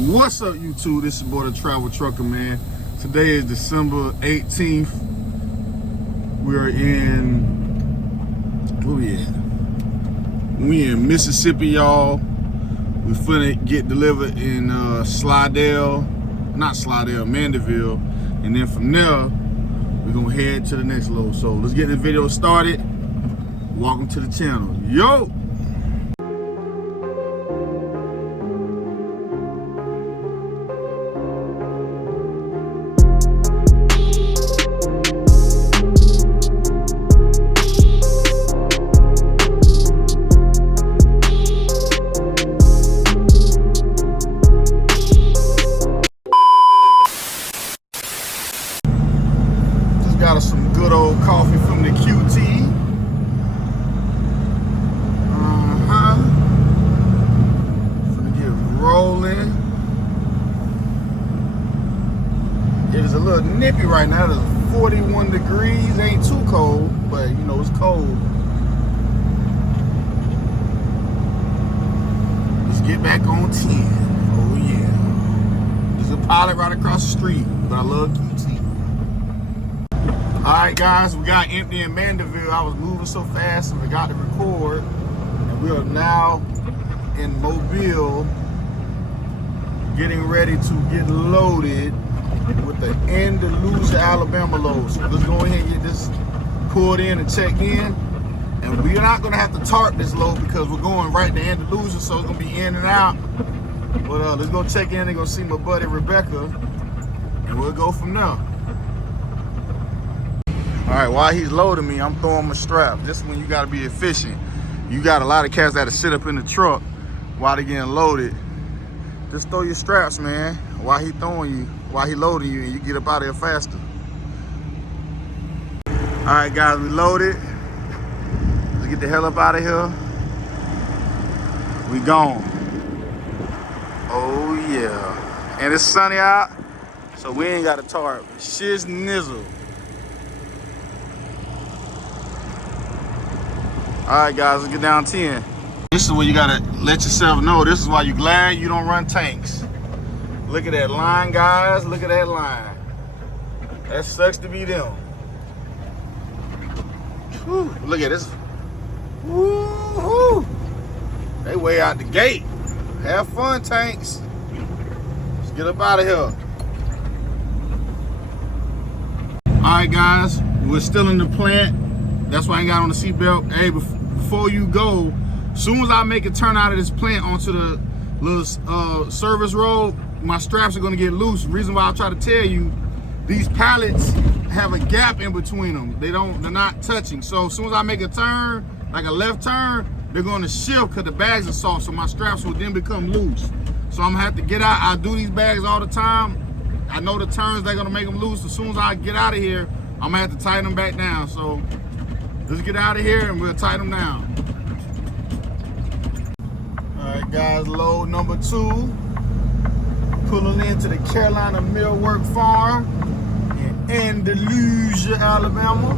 What's up, YouTube? This is your boy the Travel Trucker, man. Today is December 18th. We're in, where we at? We in Mississippi, y'all. We finna get delivered in Mandeville. And then from there, we're gonna head to the next load. So let's get this video started. Welcome to the channel. Yo! Got us some good old coffee from the QT. Gonna get rolling. It is a little nippy right now. It's 41 degrees. Ain't too cold, but you know it's cold. Let's get back on 10. Oh yeah. There's a pilot right across the street, but I love QT. Alright guys, we got empty in Mandeville. I was moving so fast and forgot to record. And we are now in Mobile, getting ready to get loaded with the Andalusia, Alabama load. So let's go ahead and get this pulled in and checked in. And we're not gonna have to tarp this load because we're going right to Andalusia, so it's gonna be in and out. But let's go check in and go see my buddy Rebecca, and we'll go from there. All right, while he's loading me, I'm throwing my strap. This is when you gotta be efficient. You got a lot of cats that sit up in the truck while they're getting loaded. Just throw your straps, man, while he loading you, and you get up out of here faster. All right, guys, we loaded. Let's get the hell up out of here. We gone. Oh yeah. And it's sunny out, so we ain't got a tarp. Shiz nizzle. All right, guys, let's get down 10. This is where you gotta let yourself know. This is why you're glad you don't run tanks. Look at that line, guys. Look at that line. That sucks to be them. Whew, look at this. Woo-hoo. They way out the gate. Have fun, tanks. Let's get up out of here. All right, guys, we're still in the plant. That's why I ain't got on the seatbelt. Hey, before you go, as soon as I make a turn out of this plant onto the little service road, my straps are gonna get loose. Reason why I try to tell you, these pallets have a gap in between them. They're not touching. So as soon as I make a turn, like a left turn, they're gonna shift because the bags are soft, so my straps will then become loose. So I'm gonna have to get out. I do these bags all the time. I know the turns, they're gonna make them loose. As soon as I get out of here, I'm gonna have to tighten them back down. So let's get out of here and we'll tighten them down. All right, guys, load number 2. Pulling into the Carolina Millwork Farm in Andalusia, Alabama.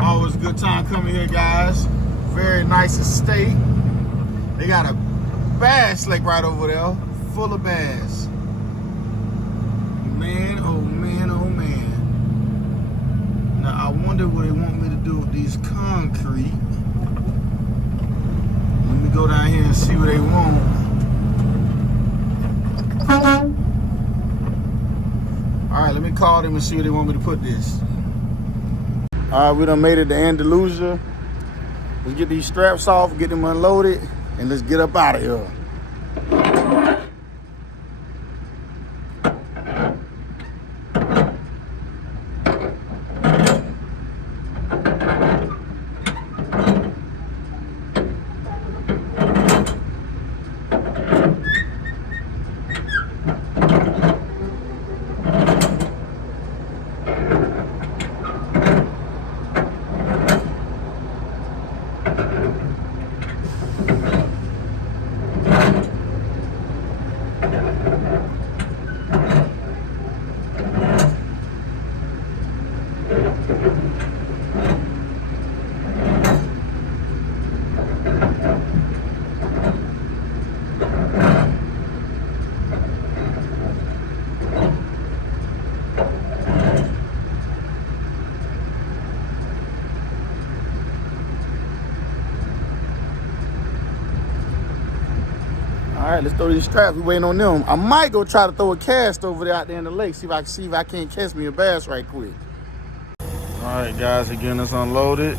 Always a good time coming here, guys. Very nice estate. They got a bass lake right over there, full of bass. Man, oh man, oh man. Now I wonder what they want me to do with these concrete. Let me go down here and see what they want. All right, let me call them and see where they want me to put this. All right, we done made it to Andalusia. Let's get these straps off, get them unloaded, and let's get up out of here. right, let's throw these straps. We waiting on them. I might go try to throw a cast over there out there in the lake. See if I can't catch me a bass right quick. All right, guys, again, it's unloaded.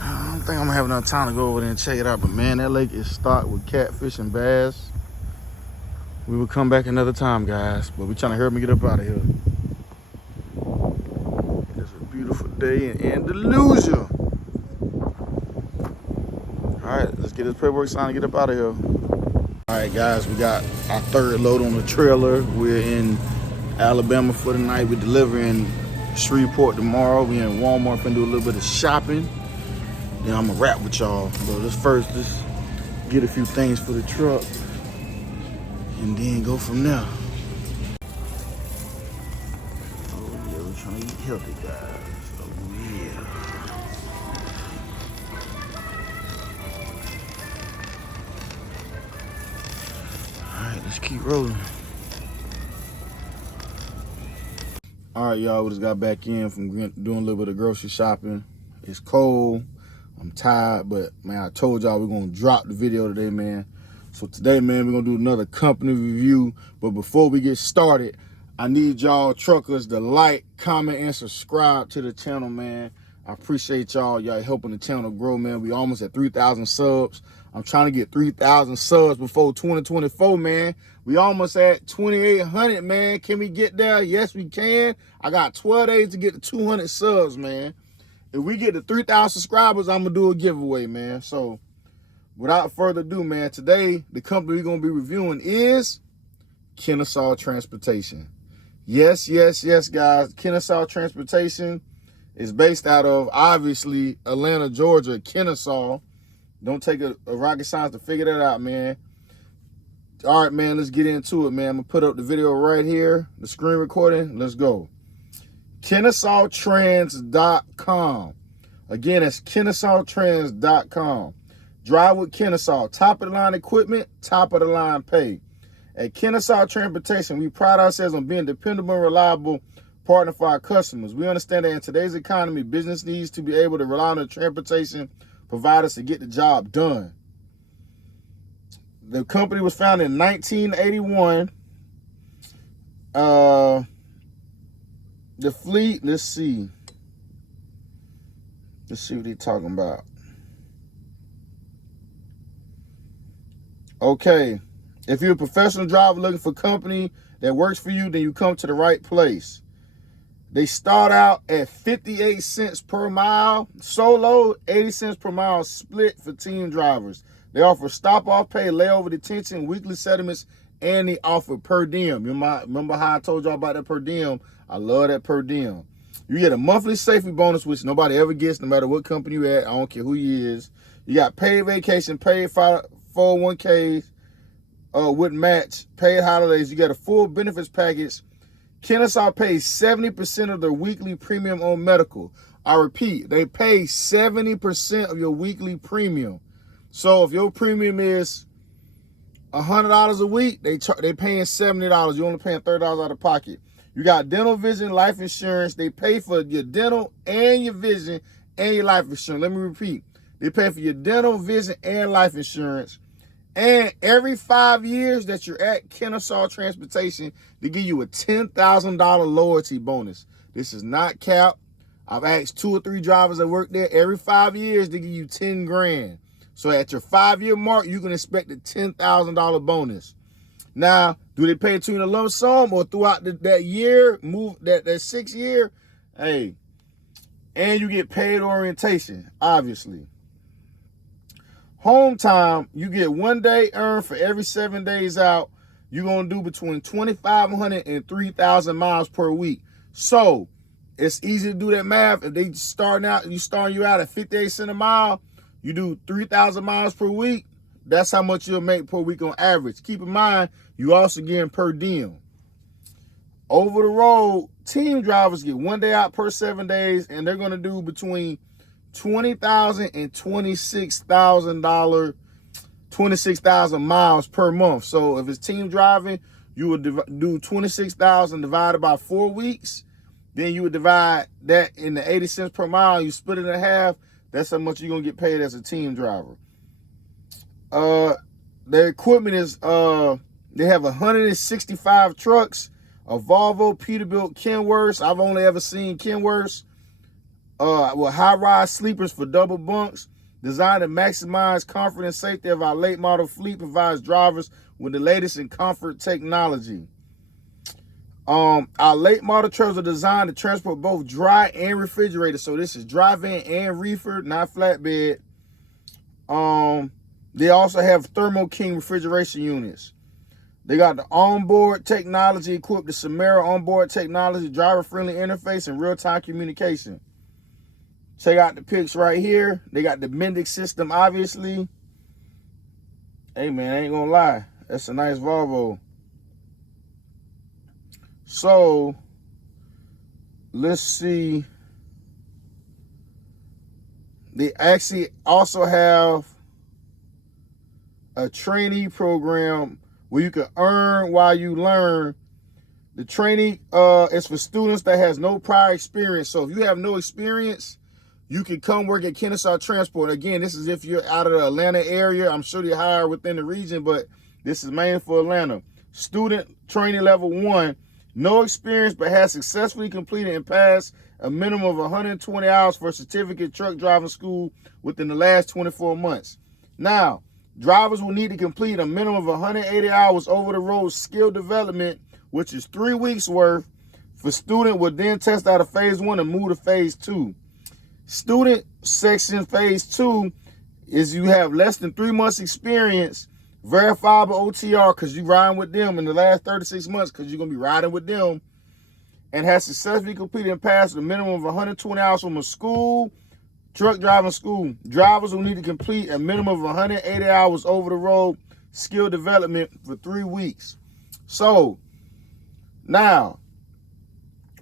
I don't think I'm gonna have enough time to go over there and check it out, but man, that lake is stocked with catfish and bass. We will come back another time, guys, but we're trying to hurry up and get up out of here. It's a beautiful day in Andalusia. All right, let's get this paperwork signed and get up out of here. All right, guys, we got our third load on the trailer. We're in Alabama for the night. We're delivering Shreveport tomorrow. We're in Walmart, gonna do a little bit of shopping. Then I'm gonna wrap with y'all. But let's get a few things for the truck and then go from there. Oh yeah, we're trying to eat healthy, guys. Oh yeah. All right, let's keep rolling. All right, y'all, we just got back in from doing a little bit of grocery shopping. It's cold, I'm tired, but man, I told y'all we're gonna drop the video today, man. So today, man, we're gonna do another company review. But before we get started, I need y'all truckers to like, comment, and subscribe to the channel, man. I appreciate y'all helping the channel grow, man. We almost at 3,000 subs. I'm trying to get 3,000 subs before 2024, man. We almost at 2,800, man. Can we get there? Yes, we can. I got 12 days to get to 200 subs, man. If we get to 3,000 subscribers, I'm going to do a giveaway, man. So without further ado, man, today the company we're going to be reviewing is KENNESAW Transportation. Yes, guys. KENNESAW Transportation is based out of, obviously, Atlanta, Georgia. Kennesaw. Don't take a rocket science to figure that out, man. All right, man, let's get into it, man. I'm going to put up the video right here, the screen recording. Let's go. KENNESAWTrans.com. Again, that's KENNESAWTrans.com. Drive with Kennesaw. Top of the line equipment, top of the line pay. At KENNESAW Transportation, we pride ourselves on being dependable and reliable partner for our customers. We understand that in today's economy, business needs to be able to rely on the transportation providers to get the job done. The company was founded in 1981. The fleet, let's see what they're talking about. Okay, if you're a professional driver looking for a company that works for you, then you come to the right place. They start out at 58 cents per mile solo, 80 cents per mile split for team drivers. They offer stop-off pay, layover detention, weekly settlements, and they offer per diem. Remember how I told y'all about that per diem? I love that per diem. You get a monthly safety bonus, which nobody ever gets, no matter what company you at. I don't care who you is. You got paid vacation, paid 401ks with match, paid holidays. You got a full benefits package. Kennesaw pays 70% of their weekly premium on medical. I repeat, they pay 70% of your weekly premium. So if your premium is $100 a week, they paying $70. You're only paying $30 out of pocket. You got dental, vision, life insurance. They pay for your dental and your vision and your life insurance. Let me repeat. They pay for your dental, vision, and life insurance. And every 5 years that you're at Kennesaw Transportation, they give you a $10,000 loyalty bonus. This is not capped. I've asked 2 or 3 drivers that work there. Every 5 years, they give you 10 grand. So at your 5-year mark, you can expect a $10,000 bonus. Now, do they pay it to you in a lump sum or throughout that year, that 6th year? Hey, and you get paid orientation, obviously. Home time, you get 1 day earned for every 7 days out. You're going to do between 2,500 and 3,000 miles per week. So it's easy to do that math. If they starting you out at 58 cents a mile, you do 3,000 miles per week. That's how much you'll make per week on average. Keep in mind, you also getting per diem. Over the road, team drivers get 1 day out per 7 days, and they're going to do between $20,000 and $26,000 miles per month. So if it's team driving, you would do 26,000 divided by 4 weeks. Then you would divide that into 80 cents per mile. You split it in half. That's how much you're gonna get paid as a team driver. their equipment is they have 165 trucks, a Volvo Peterbilt Kenworth. I've only ever seen Kenworths with high-rise sleepers for double bunks, designed to maximize comfort and safety of our late model fleet, provides drivers with the latest in comfort technology. Our late model trucks are designed to transport both dry and refrigerated. So this is dry van and reefer, not flatbed. They also have Thermo King refrigeration units. They got the onboard technology equipped, the Samara onboard technology, driver-friendly interface, and real-time communication. Check out the pics right here. They got the Mendix system, obviously. Hey, man, I ain't gonna lie. That's a nice Volvo. So, let's see. They actually also have a trainee program where you can earn while you learn. The trainee is for students that has no prior experience. So if you have no experience, you can come work at KENNESAW Transport. Again, this is if you're out of the Atlanta area. I'm sure they hire within the region, but this is mainly for Atlanta. Student training level 1, no experience but has successfully completed and passed a minimum of 120 hours for certificate truck driving school within the last 24 months. Now, drivers will need to complete a minimum of 180 hours over the road skill development, which is 3 weeks worth. For student will then test out of phase 1 and move to phase 2. Student section phase 2 is you have less than 3 months experience, verifiable OTR because you riding with them in the last 36 months because you're going to be riding with them, and has successfully completed and passed a minimum of 120 hours from a school, truck driving school. Drivers will need to complete a minimum of 180 hours over the road skill development for 3 weeks. So now,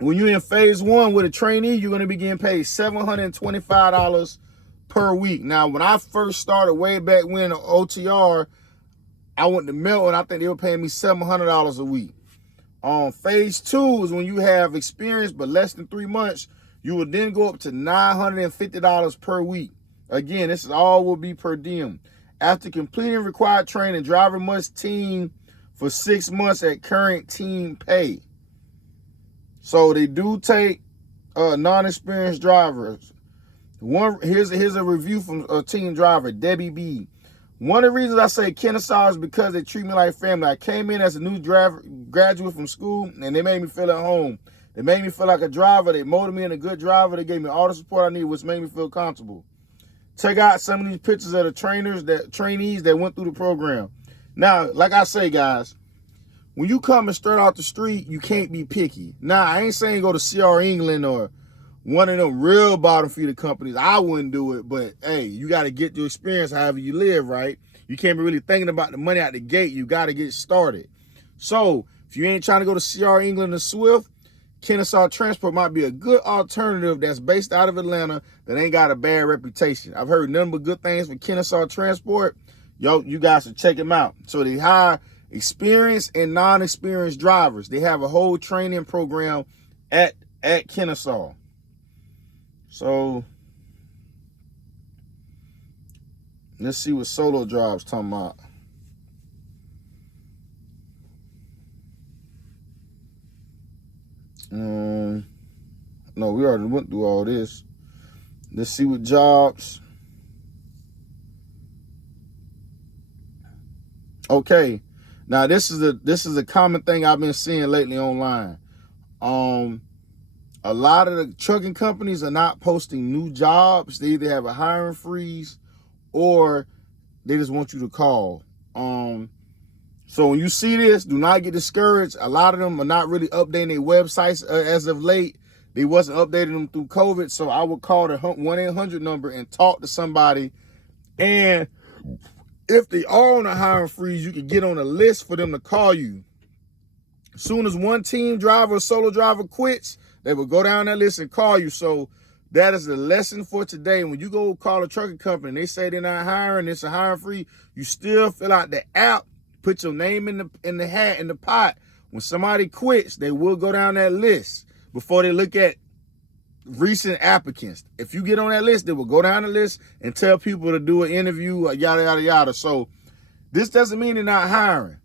when you're in phase 1 with a trainee, you're going to be getting paid $725 per week. Now, when I first started way back when OTR, I went to Milton. I think they were paying me $700 a week. Phase 2 is when you have experience but less than 3 months. You will then go up to $950 per week. Again, this is all will be per diem. After completing required training, driver must team for 6 months at current team pay. So they do take non-experienced drivers. Here's a review from a team driver, Debbie B. One of the reasons I say Kennesaw is because they treat me like family. I came in as a new graduate from school, and they made me feel at home. They made me feel like a driver. They molded me in a good driver. They gave me all the support I needed, which made me feel comfortable. Check out some of these pictures of the trainees that went through the program. Now, like I say, guys, when you coming straight off the street, you can't be picky. Now, I ain't saying go to CR England or one of them real bottom feeder companies. I wouldn't do it, but hey, you got to get your experience however you live, right? You can't be really thinking about the money out the gate. You got to get started. So if you ain't trying to go to CR England or Swift, KENNESAW Transport might be a good alternative that's based out of Atlanta that ain't got a bad reputation. I've heard nothing but good things for KENNESAW Transport. Yo, you guys should check them out. So they hire experienced and non-experienced drivers. They have a whole training program at Kennesaw. So let's see what Solo Drive's talking about. No, we already went through all this. Let's see what jobs. Okay. Now this is a common thing I've been seeing lately online. A lot of the trucking companies are not posting new jobs. They either have a hiring freeze or they just want you to call. So when you see this, do not get discouraged. A lot of them are not really updating their websites as of late. They wasn't updating them through COVID. So I would call the 1-800 number and talk to somebody. And if they are on a hiring freeze, you can get on a list for them to call you. As soon as one team driver or solo driver quits, they will go down that list and call you. So that is the lesson for today. When you go call a trucking company and they say they're not hiring, it's a hiring free, you still fill out the app, put your name in the hat, in the pot. When somebody quits, they will go down that list before they look at recent applicants. If you get on that list, they will go down the list and tell people to do an interview, yada, yada, yada. So This doesn't mean they're not hiring.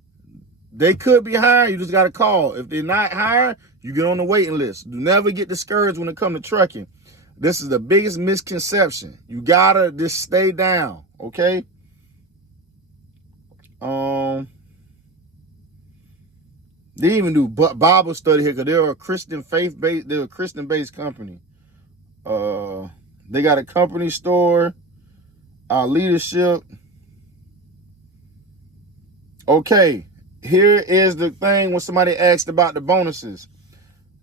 They could be hiring. You just got to call. If they're not hiring, you get on the waiting list. Do never get discouraged when it comes to trucking. This is the biggest misconception. You got to just stay down, okay? They even do Bible study here because they're a Christian faith-based, they're a Christian-based company. They got a company store, leadership. Okay, here is the thing when somebody asked about the bonuses.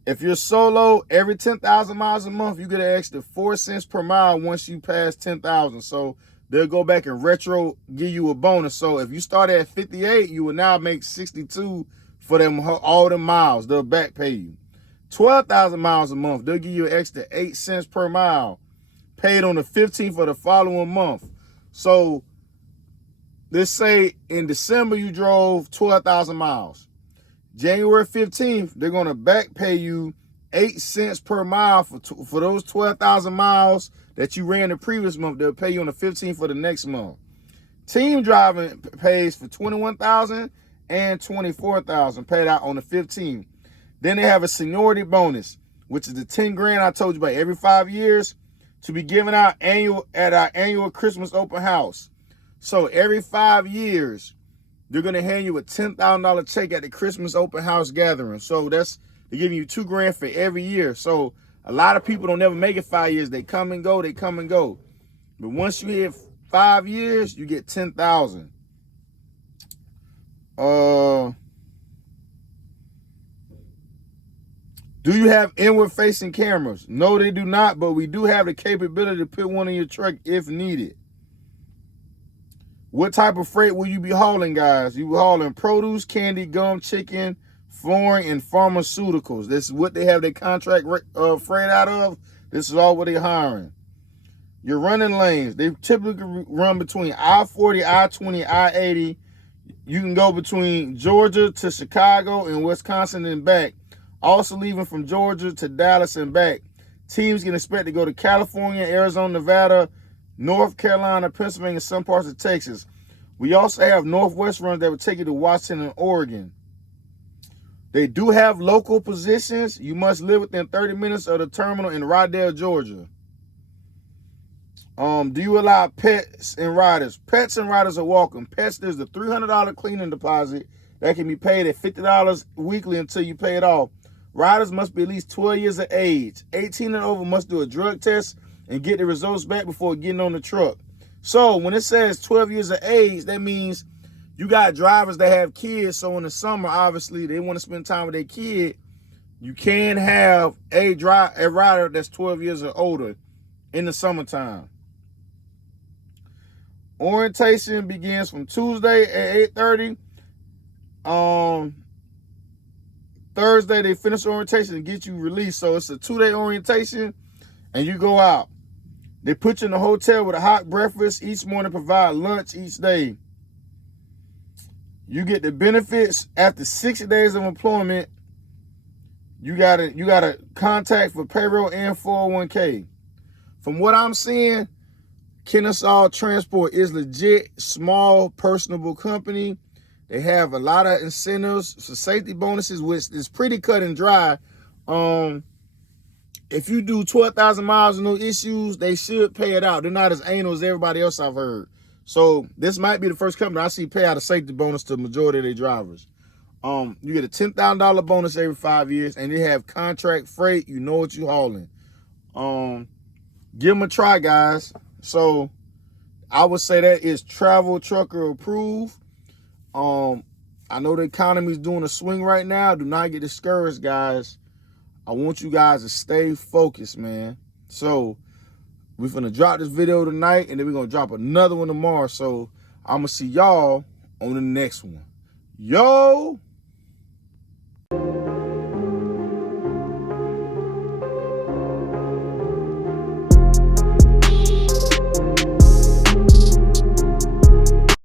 If you're solo, every 10,000 miles a month, you get an extra 4 cents per mile once you pass 10,000. So they'll go back and retro give you a bonus. So if you start at 58, you will now make 62 for them all the miles. They'll back pay you. 12,000 miles a month, they'll give you an extra 8 cents per mile, paid on the 15th of the following month. So let's say in December you drove 12,000 miles. January 15th, they're going to back pay you 8 cents per mile for those 12,000 miles that you ran the previous month. They'll pay you on the 15th for the next month. Team driving pays for 21,000 and 24,000 paid out on the 15th. Then they have a seniority bonus, which is the 10 grand I told you about every 5 years to be given out at our annual Christmas open house. So every 5 years, they're going to hand you a $10,000 check at the Christmas open house gathering. So they're giving you $2 grand for every year. So a lot of people don't ever make it 5 years. They come and go, they come and go. But once you hit 5 years, you get 10,000. Do you have inward facing cameras? No, they do not, but we do have the capability to put one in your truck if needed. What type of freight will you be hauling, guys? You will hauling produce, candy, gum, chicken, flooring, and pharmaceuticals. This is what they have their contract freight out of. This is all what they're hiring. Your running lanes, they typically run between I-40, I-20, I-80. You can go between Georgia to Chicago and Wisconsin and back. Also leaving from Georgia to Dallas and back. Teams can expect to go to California, Arizona, Nevada, North Carolina, Pennsylvania, and some parts of Texas. We also have Northwest runs that will take you to Washington and Oregon. They do have local positions. You must live within 30 minutes of the terminal in Rydell, Georgia. Do you allow pets and riders? Pets and riders are welcome. Pets, there's the $300 cleaning deposit that can be paid at $50 weekly until you pay it off. Riders must be at least 12 years of age. 18 and over must do a drug test and get the results back before getting on the truck. So when it says 12 years of age, that means you got drivers that have kids. So in the summer, obviously, they want to spend time with their kid. You can have a rider that's 12 years or older in the summertime. Orientation begins from Tuesday at 8:30. Thursday, they finish orientation and get you released. So it's a 2-day orientation, and you go out. They put you in a hotel with a hot breakfast each morning, provide lunch each day. You get the benefits after 60 days of employment. You got a contact for payroll and 401k. From what I'm seeing, KENNESAW Transport is legit, small, personable company. They have a lot of incentives for safety bonuses, which is pretty cut and dry. If you do 12,000 miles and no issues, they should pay it out. They're not as anal as everybody else I've heard. So this might be the first company I see pay out a safety bonus to the majority of their drivers. You get a $10,000 bonus every 5 years, and they have contract freight. You know what you're hauling. Give them a try, guys. So I would say that is travel trucker approved. I know the economy is doing a swing right now. Do not get discouraged, guys. I want you guys to stay focused, man. So we're going to drop this video tonight, and then we're going to drop another one tomorrow. So I'm going to see y'all on the next one. Yo!